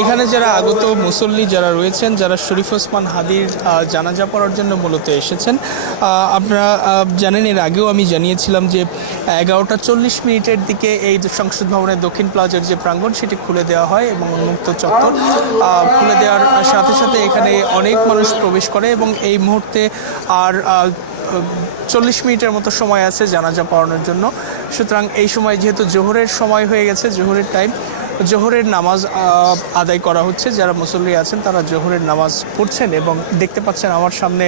এখানে যারা আগত মুসল্লি যারা রয়েছেন, যারা শরীফ ওসমান হাদির জানাজা পড়ার জন্য মূলত এসেছেন, আপনারা জানেন এর আগেও আমি জানিয়েছিলাম যে 11টা 40 মিনিটের দিকে এই সংসদ ভবনের দক্ষিণ প্লাজার যে প্রাঙ্গণ সেটি খুলে দেওয়া হয় এবং উন্মুক্ত চত্বর খুলে দেওয়ার সাথে সাথে এখানে অনেক মানুষ প্রবেশ করে এবং এই মুহূর্তে আর 40 মিনিটের মতো সময় আছে জানাজা পড়ানোর জন্য। সুতরাং এই সময় যেহেতু জোহরের সময় হয়ে গেছে, জোহরের টাইম, জোহরের নামাজ আদায় করা হচ্ছে। যারা মুসল্লি আছেন তারা জোহরের নামাজ পড়ছেন এবং দেখতে পাচ্ছেন আমার সামনে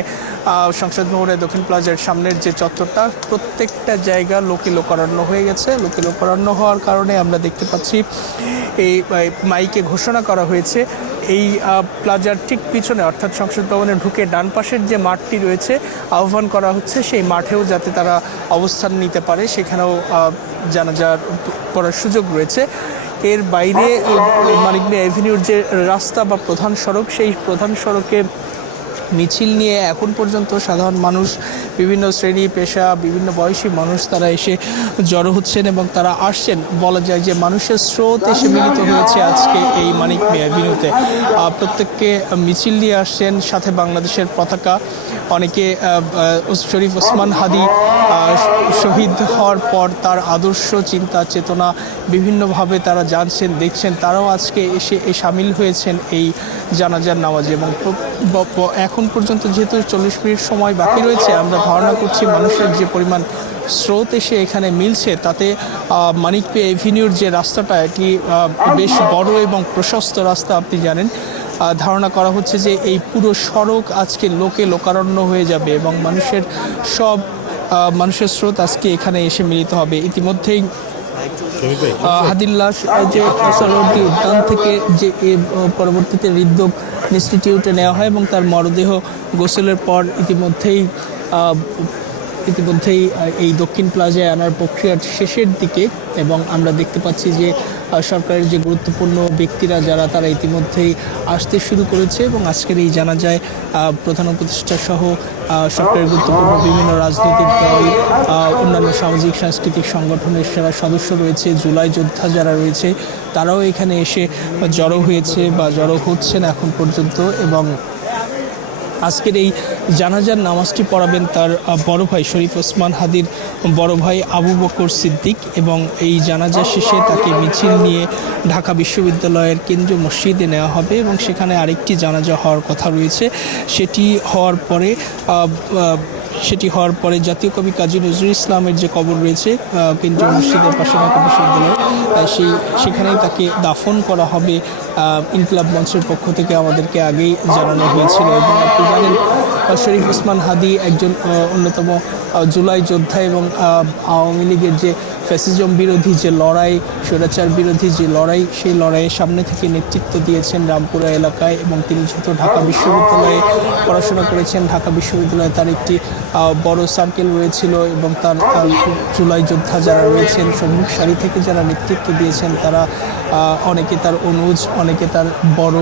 সংসদ ভবনের দক্ষিণ প্লাজার সামনের যে চত্বরটা, প্রত্যেকটা জায়গা লোকে লোকারণ্য হয়ে গেছে। লোকে লোকারণ্য হওয়ার কারণে আমরা দেখতে পাচ্ছি এই মাইকে ঘোষণা করা হয়েছে এই প্লাজার ঠিক পিছনে, অর্থাৎ সংসদ ভবনে ঢুকে ডান পাশের যে মাঠটি রয়েছে, আহ্বান করা হচ্ছে সেই মাঠেও যাতে তারা অবস্থান নিতে পারে, সেখানেও জানাজার পড়ার সুযোগ রয়েছে। এর বাইরে মানিক মিয়া এভিনিউর যে রাস্তা বা প্রধান সড়ক, সেই প্রধান সড়কে মিছিল নিয়ে এখন পর্যন্ত সাধারণ মানুষ, বিভিন্ন শ্রেণী পেশা, বিভিন্ন বয়সী মানুষ তারা এসে জড়ো হচ্ছেন এবং তারা আসছেন। বলা যায় যে মানুষের স্রোত এসে মিলিত হয়েছে আজকে এই মানিক মিয়া এভিনিউতে। প্রত্যেককে মিছিল নিয়ে আসছেন, সাথে বাংলাদেশের পতাকা। অনেকে শরীফ ওসমান হাদি শহীদ হওয়ার পর তার আদর্শ, চিন্তা, চেতনা বিভিন্নভাবে তারা জানছেন, দেখছেন, তারাও আজকে এসে সামিল হয়েছেন এই জানাজার নামাজে। এবং এখন পর্যন্ত যেহেতু 40 মিনিট সময় বাকি রয়েছে, আমরা ধারণা করছি মানুষের যে পরিমাণ স্রোত এসে এখানে মিলছে, তাতে মানিক মিয়া এভিনিউর যে রাস্তাটা, এটি বেশ বড় এবং প্রশস্ত রাস্তা, আপনি জানেন। ধারণা করা হচ্ছে যে এই পুরো সড়ক আজকে লোকে লোকারণ্য হয়ে যাবে এবং মানুষের স্রোত আজকে এখানে এসে মিলিত হবে। ইতিমধ্যেই হাদির লাশ যে সরোয়ার্দী উদ্যান থেকে যে পরবর্তীতে হৃদরোগ ইনস্টিটিউটে নেওয়া হয় এবং তার মরদেহ গোসলের পর ইতিমধ্যেই এই দক্ষিণ প্লাজায় আনার প্রক্রিয়ার শেষের দিকে। এবং আমরা দেখতে পাচ্ছি যে সরকারের যে গুরুত্বপূর্ণ ব্যক্তিরা যারা, তারা ইতিমধ্যেই আসতে শুরু করেছে এবং আজকের এই জানাজায় প্রধান উপদেষ্টা সহ সরকারের গুরুত্বপূর্ণ বিভিন্ন রাজনৈতিক দল, অন্যান্য সামাজিক সাংস্কৃতিক সংগঠনের যারা সদস্য রয়েছে, জুলাই যোদ্ধা যারা রয়েছে, তারাও এখানে এসে জড়ো হয়েছে বা জড়ো হচ্ছেন এখন পর্যন্ত। এবং আজকের এই জানাজার নামাজটি পড়াবেন তার বড় ভাই শরীফ ওসমান হাদির বড় ভাই আবু বকর সিদ্দিক। এবং এই জানাজা শেষে তাকে মিছিল নিয়ে ঢাকা বিশ্ববিদ্যালয়ের কেন্দ্রীয় মসজিদে নেওয়া হবে এবং সেখানে আরেকটি জানাজা হওয়ার কথা রয়েছে। সেটি হওয়ার পরে জাতীয় কবি কাজী নজরুল ইসলামের যে কবর রয়েছে কেন্দ্রীয় মসজিদের পাশে ঢাকা বিশ্ববিদ্যালয়ে, সেখানেই তাকে দাফন করা হবে। ইনকিলাব মঞ্চের পক্ষ থেকে আমাদেরকে আগেই জানানো হয়েছিল। এবং আপনি জানেন শরীফ ওসমান হাদি একজন অন্যতম জুলাই যোদ্ধা এবং আওয়ামী লীগের যে ফ্যাসিজম বিরোধী যে লড়াই, স্বৈরাচার বিরোধী যে লড়াই, সেই লড়াইয়ের সামনে থেকে নেতৃত্ব দিয়েছেন রামপুরা এলাকায়। এবং তিনি যেহেতু ঢাকা বিশ্ববিদ্যালয়ে পড়াশোনা করেছেন, ঢাকা বিশ্ববিদ্যালয়ে তার একটি বড় সার্কেল রয়েছিল এবং তার জুলাই যোদ্ধা যারা রয়েছেন, সম্মুখ সারি থেকে যারা নেতৃত্ব দিয়েছেন, তারা অনেকে তার অনুজ, অনেকে তার বড়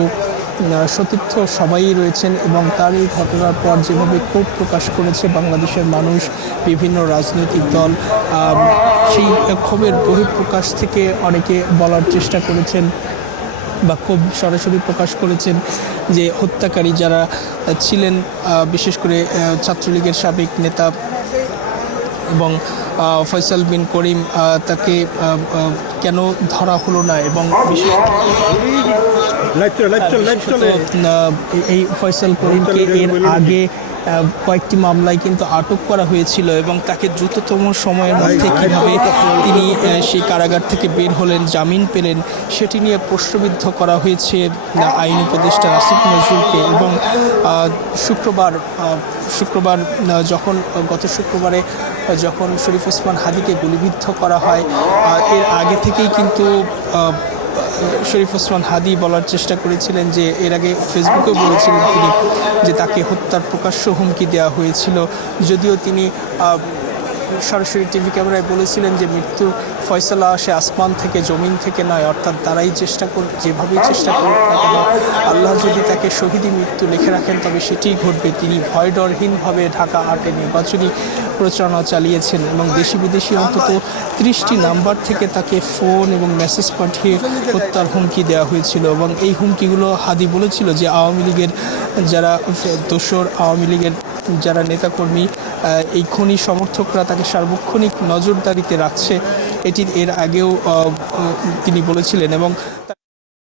সতীর্থ সবাই রয়েছেন। এবং তার এই ঘটনার পর যেভাবে ক্ষোভ প্রকাশ করেছে বাংলাদেশের মানুষ, বিভিন্ন রাজনৈতিক দল, সেই ক্ষোভের বহিঃপ্রকাশ থেকে অনেকে বলার চেষ্টা করেছেন বা খুব সরাসরি প্রকাশ করেছেন যে হত্যাকারী যারা ছিলেন, বিশেষ করে ছাত্রলীগের সাবেক নেতা এবং ফয়সাল বিন করিম, তাকে কেন ধরা হলো না। এবং এই ফয়সাল করিমকে এর আগে কয়েকটি মামলায় কিন্তু আটক করা হয়েছিল এবং তাকে দ্রুততম সময়ের মধ্যে কীভাবে তিনি সেই কারাগার থেকে বের হলেন, জামিন পেলেন, সেটি নিয়ে প্রশ্নবিদ্ধ করা হয়েছে আইন উপদেষ্টা আসিফ নজরুলকে। এবং শুক্রবার গত শুক্রবারে যখন শরীফ ওসমান হাদিকে গুলিবিদ্ধ করা হয়, এর আগে থেকেই কিন্তু শরীফ ওসমান হাদি বলার চেষ্টা করেছিলেন যে, এর আগে ফেসবুকেও বলেছিলেন তিনি যে তাকে হত্যার প্রকাশ্য হুমকি দেওয়া হয়েছিল। যদিও তিনি সরাসরি টিভি ক্যামেরায় বলেছিলেন যে মৃত্যুর ফয়সালা আসে আসমান থেকে, জমিন থেকে নয়। অর্থাৎ তারাই যেভাবেই চেষ্টা করুক না কেন, আল্লাহ যদি তাকে শহীদি মৃত্যু লিখে রাখেন তবে সেটিই ঘটবে। তিনি ভয় ডরহীনভাবে ঢাকা ৮-এ নির্বাচনী প্রচারণা চালিয়েছেন এবং দেশি বিদেশি অন্তত 30টি নাম্বার থেকে তাকে ফোন এবং মেসেজ পাঠিয়ে হত্যার হুমকি দেওয়া হয়েছিল। এবং এই হুমকিগুলো হাদি বলেছিল যে আওয়ামী লীগের যারা দোসর, আওয়ামী লীগের যারা নেতাকর্মী, এই খনি সমর্থকরা তাকে সার্বক্ষণিক নজরদারিতে রাখছে, এর আগেও তিনি বলেছিলেন। এবং